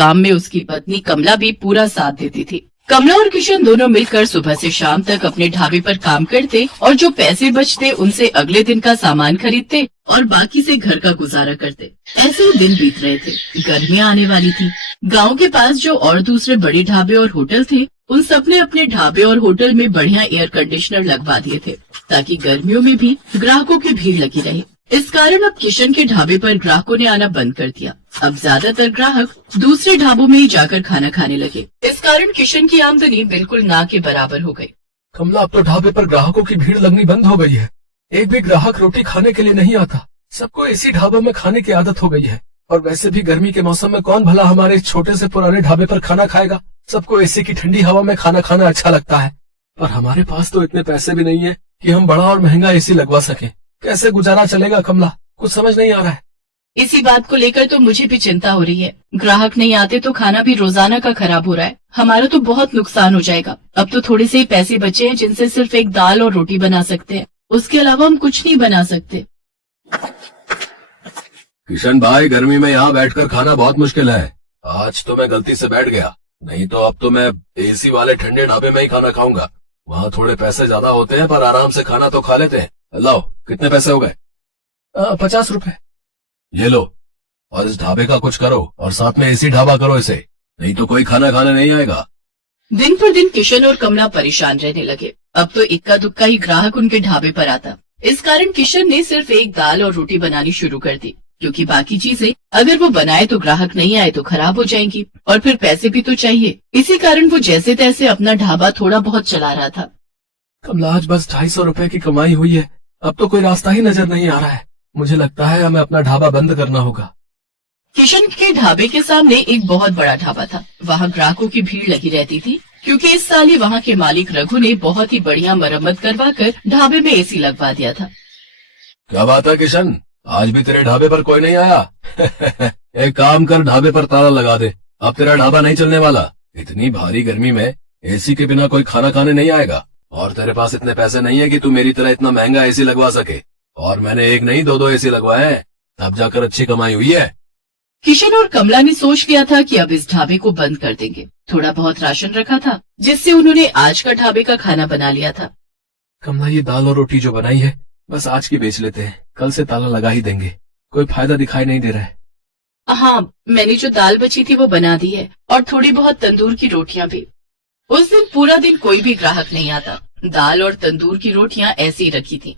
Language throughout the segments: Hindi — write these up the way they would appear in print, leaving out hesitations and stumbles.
काम में उसकी पत्नी कमला भी पूरा साथ देती थी। कमला और किशन दोनों मिलकर सुबह से शाम तक अपने ढाबे पर काम करते और जो पैसे बचते उनसे अगले दिन का सामान खरीदते और बाकी से घर का गुजारा करते। ऐसे ही दिन बीत रहे थे। गर्मियां आने वाली थी। गांव के पास जो और दूसरे बड़े ढाबे और होटल थे, उन सबने अपने ढाबे और होटल में बढ़िया एयर कंडीशनर लगवा दिए थे ताकि गर्मियों में भी ग्राहकों की भीड़ लगी रहे। इस कारण अब किशन के ढाबे पर ग्राहकों ने आना बंद कर दिया। अब ज्यादातर ग्राहक दूसरे ढाबों में ही जाकर खाना खाने लगे। इस कारण किशन की आमदनी बिल्कुल ना के बराबर हो गई। कमला, अब तो ढाबे पर ग्राहकों की भीड़ लगनी बंद हो गई है। एक भी ग्राहक रोटी खाने के लिए नहीं आता। सबको इसी ढाबों में खाने की आदत हो गई है। और वैसे भी गर्मी के मौसम में कौन भला हमारे इस छोटे से पुराने ढाबे पर खाना खाएगा। सबको एसी की ठंडी हवा में खाना खाना अच्छा लगता है, पर हमारे पास तो इतने पैसे भी नहीं है कि हम बड़ा और महंगा एसी लगवा सकें। कैसे गुजारा चलेगा कमला, कुछ समझ नहीं आ रहा है। इसी बात को लेकर तो मुझे भी चिंता हो रही है। ग्राहक नहीं आते तो खाना भी रोजाना का खराब हो रहा है। हमारा तो बहुत नुकसान हो जाएगा। अब तो थोड़े से ही पैसे बचे हैं जिनसे सिर्फ एक दाल और रोटी बना सकते हैं। उसके अलावा हम कुछ नहीं बना सकते। किशन भाई, गर्मी में यहाँ बैठकर खाना बहुत मुश्किल है। आज तो मैं गलती से बैठ गया, नहीं तो अब तो मैं एसी वाले ठंडे ढाबे में ही खाना खाऊंगा। वहाँ थोड़े पैसे ज्यादा होते हैं पर आराम से खाना तो खा लेते हैं। लाओ, कितने पैसे हो गए? 50 रुपए। ये लो, और इस ढाबे का कुछ करो और साथ में एसी ढाबा करो इसे, नहीं तो कोई खाना खाने नहीं आएगा। दिन पर दिन किशन और कमला परेशान रहने लगे। अब तो इक्का दुक्का ही ग्राहक उनके ढाबे पर आता। इस कारण किशन ने सिर्फ एक दाल और रोटी बनानी शुरू कर दी, क्योंकि बाकी चीजें अगर वो बनाए तो ग्राहक नहीं आए तो खराब हो जाएंगी और फिर पैसे भी तो चाहिए। इसी कारण वो जैसे तैसे अपना ढाबा थोड़ा बहुत चला रहा था। कमला, आज बस 250 रुपए की कमाई हुई है। अब तो कोई रास्ता ही नजर नहीं आ रहा है। मुझे लगता है हमें अपना ढाबा बंद करना होगा। किशन के ढाबे के सामने एक बहुत बड़ा ढाबा था। वहाँ ग्राहकों की भीड़ लगी रहती थी, क्योंकि इस साल ही वहाँ के मालिक रघु ने बहुत ही बढ़िया मरम्मत करवा कर ढाबे में एसी लगवा दिया था। क्या बात है किशन, आज भी तेरे ढाबे पर कोई नहीं आया? एक काम कर, ढाबे पर ताला लगा दे। अब तेरा ढाबा नहीं चलने वाला। इतनी भारी गर्मी में एसी के बिना कोई खाना खाने नहीं आएगा। और तेरे पास इतने पैसे नहीं है कि तू मेरी तरह इतना महंगा एसी लगवा सके। और मैंने एक नहीं दो एसी लगवाए हैं, तब जाकर अच्छी कमाई हुई है। किशन और कमला ने सोच लिया था कि अब इस ढाबे को बंद कर देंगे। थोड़ा बहुत राशन रखा था, जिससे उन्होंने आज का ढाबे का खाना बना लिया था। कमला, ये दाल और रोटी जो बनाई है बस आज की बेच लेते हैं, कल से ताला लगा ही देंगे। कोई फायदा दिखाई नहीं दे रहा है। हाँ, मैंने जो दाल बची थी वो बना दी है और थोड़ी बहुत तंदूर की रोटियां भी। उस दिन पूरा दिन कोई भी ग्राहक नहीं आता। दाल और तंदूर की रोटियां ऐसी ही रखी थी।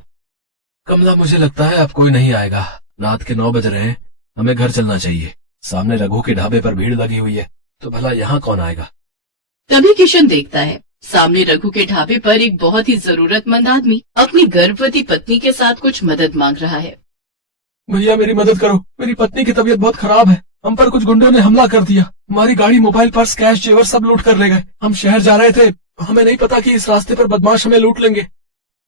कमला, मुझे लगता है अब कोई नहीं आएगा। रात के 9 बज रहे हैं, हमें घर चलना चाहिए। सामने रघु के ढाबे पर भीड़ लगी हुई है, तो भला यहाँ कौन आएगा? तभी किशन देखता है सामने रघु के ढाबे पर एक बहुत ही जरूरतमंद आदमी अपनी गर्भवती पत्नी के साथ कुछ मदद मांग रहा है। भैया, मेरी मदद करो। मेरी पत्नी की तबीयत बहुत खराब है। हम पर कुछ गुंडों ने हमला कर दिया। हमारी गाड़ी, मोबाइल, पर्स, कैश, जेवर सब लूट कर ले गए। हम शहर जा रहे थे, हमें नहीं पता कि इस रास्ते पर बदमाश हमें लूट लेंगे।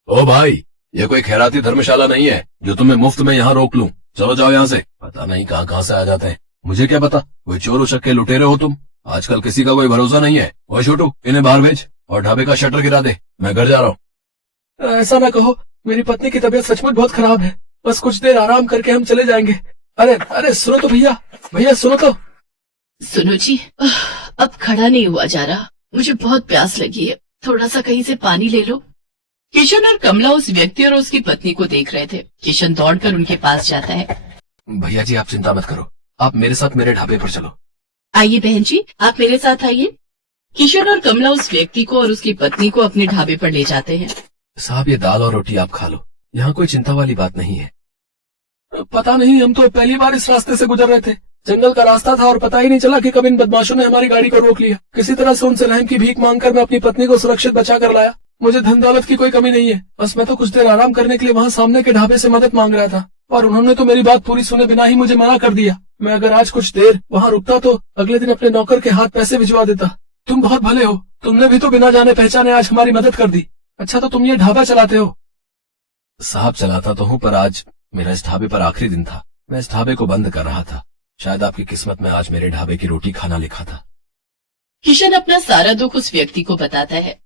ओ भाई, ये कोई खैराती धर्मशाला नहीं है जो तुम्हें मुफ्त में यहाँ रोक लूं। चलो जाओ यहाँ से। पता नहीं कहाँ कहाँ से आ जाते हैं। मुझे क्या पता, कोई चोर उचक्के लुटेरे हो तुम। आजकल किसी का कोई भरोसा नहीं है। ओ छोटू, इन्हें बाहर भेज और ढाबे का शटर गिरा दे। मैं घर जा रहा हूँ। ऐसा ना कहो, मेरी पत्नी की तबीयत सचमुच बहुत खराब है। बस कुछ देर आराम करके हम चले जाएंगे। अरे अरे, सुनो तो भैया, भैया सुनो तो। सुनो जी, अब खड़ा नहीं हुआ जा रहा। मुझे बहुत प्यास लगी है, थोड़ा सा कहीं से पानी ले लो। किशन और कमला उस व्यक्ति और उसकी पत्नी को देख रहे थे। किशन दौड़कर उनके पास जाता है। भैया जी, आप चिंता मत करो, आप मेरे साथ मेरे ढाबे पर चलो। आइए बहन जी, आप मेरे साथ आइए। किशन और कमला उस व्यक्ति को और उसकी पत्नी को अपने ढाबे पर ले जाते हैं। साहब, ये दाल और रोटी आप खा लो, यहाँ कोई चिंता वाली बात नहीं है। पता नहीं, हम तो पहली बार इस रास्ते से गुजर रहे थे। जंगल का रास्ता था और पता ही नहीं चला कि कब इन बदमाशों ने हमारी गाड़ी को रोक लिया। किसी तरह से उनसे रहम की भीख मांगकर मैं अपनी पत्नी को सुरक्षित बचा कर लाया। मुझे धन दौलत की कोई कमी नहीं है। बस मैं तो कुछ देर आराम करने के लिए वहाँ सामने के ढाबे से मदद मांग रहा था, और उन्होंने तो मेरी बात पूरी सुने बिना ही मुझे मना कर दिया। मैं अगर आज कुछ देर वहाँ रुकता तो अगले दिन अपने नौकर के हाथ पैसे भिजवा देता। तुम बहुत भले हो, तुमने भी तो बिना जाने पहचाने आज हमारी मदद कर दी। अच्छा, तो तुम ये ढाबा चलाते हो? साहब, चलाता तो हूँ, पर आज मेरा इस ढाबे पर आखिरी दिन था। मैं इस ढाबे को बंद कर रहा था। शायद आपकी किस्मत में आज मेरे ढाबे की रोटी खाना लिखा था। किशन अपना सारा दुख उस व्यक्ति को बताता है।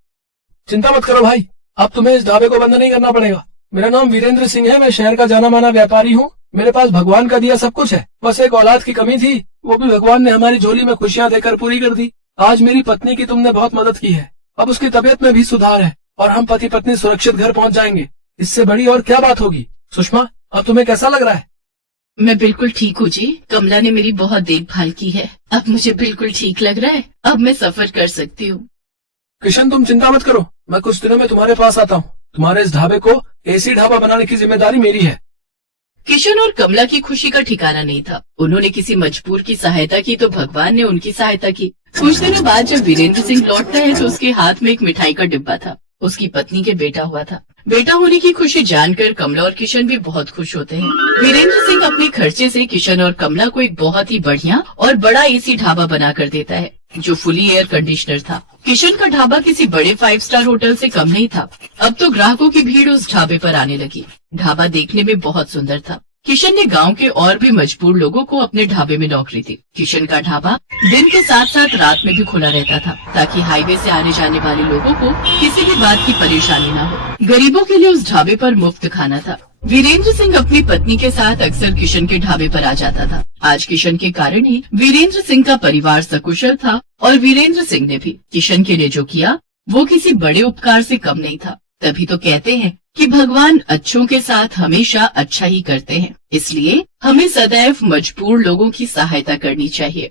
चिंता मत करो भाई, अब तुम्हें इस ढाबे को बंद नहीं करना पड़ेगा। मेरा नाम वीरेंद्र सिंह है, मैं शहर का जाना माना व्यापारी हूँ मेरे पास भगवान का दिया सब कुछ है, बस एक औलाद की कमी थी, वो भी भगवान ने हमारी झोली में खुशियाँ देकर पूरी कर दी। आज मेरी पत्नी की तुमने बहुत मदद की है, अब उसकी तबीयत में भी सुधार है और हम पति पत्नी सुरक्षित घर पहुंच जाएंगे। इससे बड़ी और क्या बात होगी। सुषमा, अब तुम्हें कैसा लग रहा है? मैं बिल्कुल ठीक हूँ जी। कमला ने मेरी बहुत देखभाल की है, अब मुझे बिल्कुल ठीक लग रहा है। अब मैं सफर कर सकती हूँ। किशन, तुम चिंता मत करो, मैं कुछ दिनों में तुम्हारे पास आता हूँ। तुम्हारे इस ढाबे को एसी ढाबा बनाने की जिम्मेदारी मेरी है। किशन और कमला की खुशी का ठिकाना नहीं था। उन्होंने किसी मजबूर की सहायता की तो भगवान ने उनकी सहायता की। कुछ दिनों बाद जब वीरेंद्र सिंह लौटता है तो उसके हाथ में एक मिठाई का डिब्बा था। उसकी पत्नी के बेटा हुआ था। बेटा होने की खुशी जानकर कमला और किशन भी बहुत खुश होते हैं। वीरेंद्र सिंह अपने खर्चे से किशन और कमला को एक बहुत ही बढ़िया और बड़ा एसी ढाबा बना कर देता है, जो फुली एयर कंडीशनर था। किशन का ढाबा किसी बड़े 5 स्टार होटल से कम नहीं था। अब तो ग्राहकों की भीड़ उस ढाबे पर आने लगी। ढाबा देखने में बहुत सुंदर था। किशन ने गांव के और भी मजबूर लोगों को अपने ढाबे में नौकरी दी। किशन का ढाबा दिन के साथ साथ रात में भी खुला रहता था, ताकि हाईवे से आने जाने वाले लोगों को किसी भी बात की परेशानी न हो। गरीबों के लिए उस ढाबे पर मुफ्त खाना था। वीरेंद्र सिंह अपनी पत्नी के साथ अक्सर किशन के ढाबे पर आ जाता था। आज किशन के कारण ही वीरेंद्र सिंह का परिवार सकुशल था और वीरेंद्र सिंह ने भी किशन के लिए जो किया वो किसी बड़े उपकार से कम नहीं था। तभी तो कहते हैं कि भगवान अच्छों के साथ हमेशा अच्छा ही करते हैं, इसलिए हमें सदैव मजबूर लोगों की सहायता करनी चाहिए।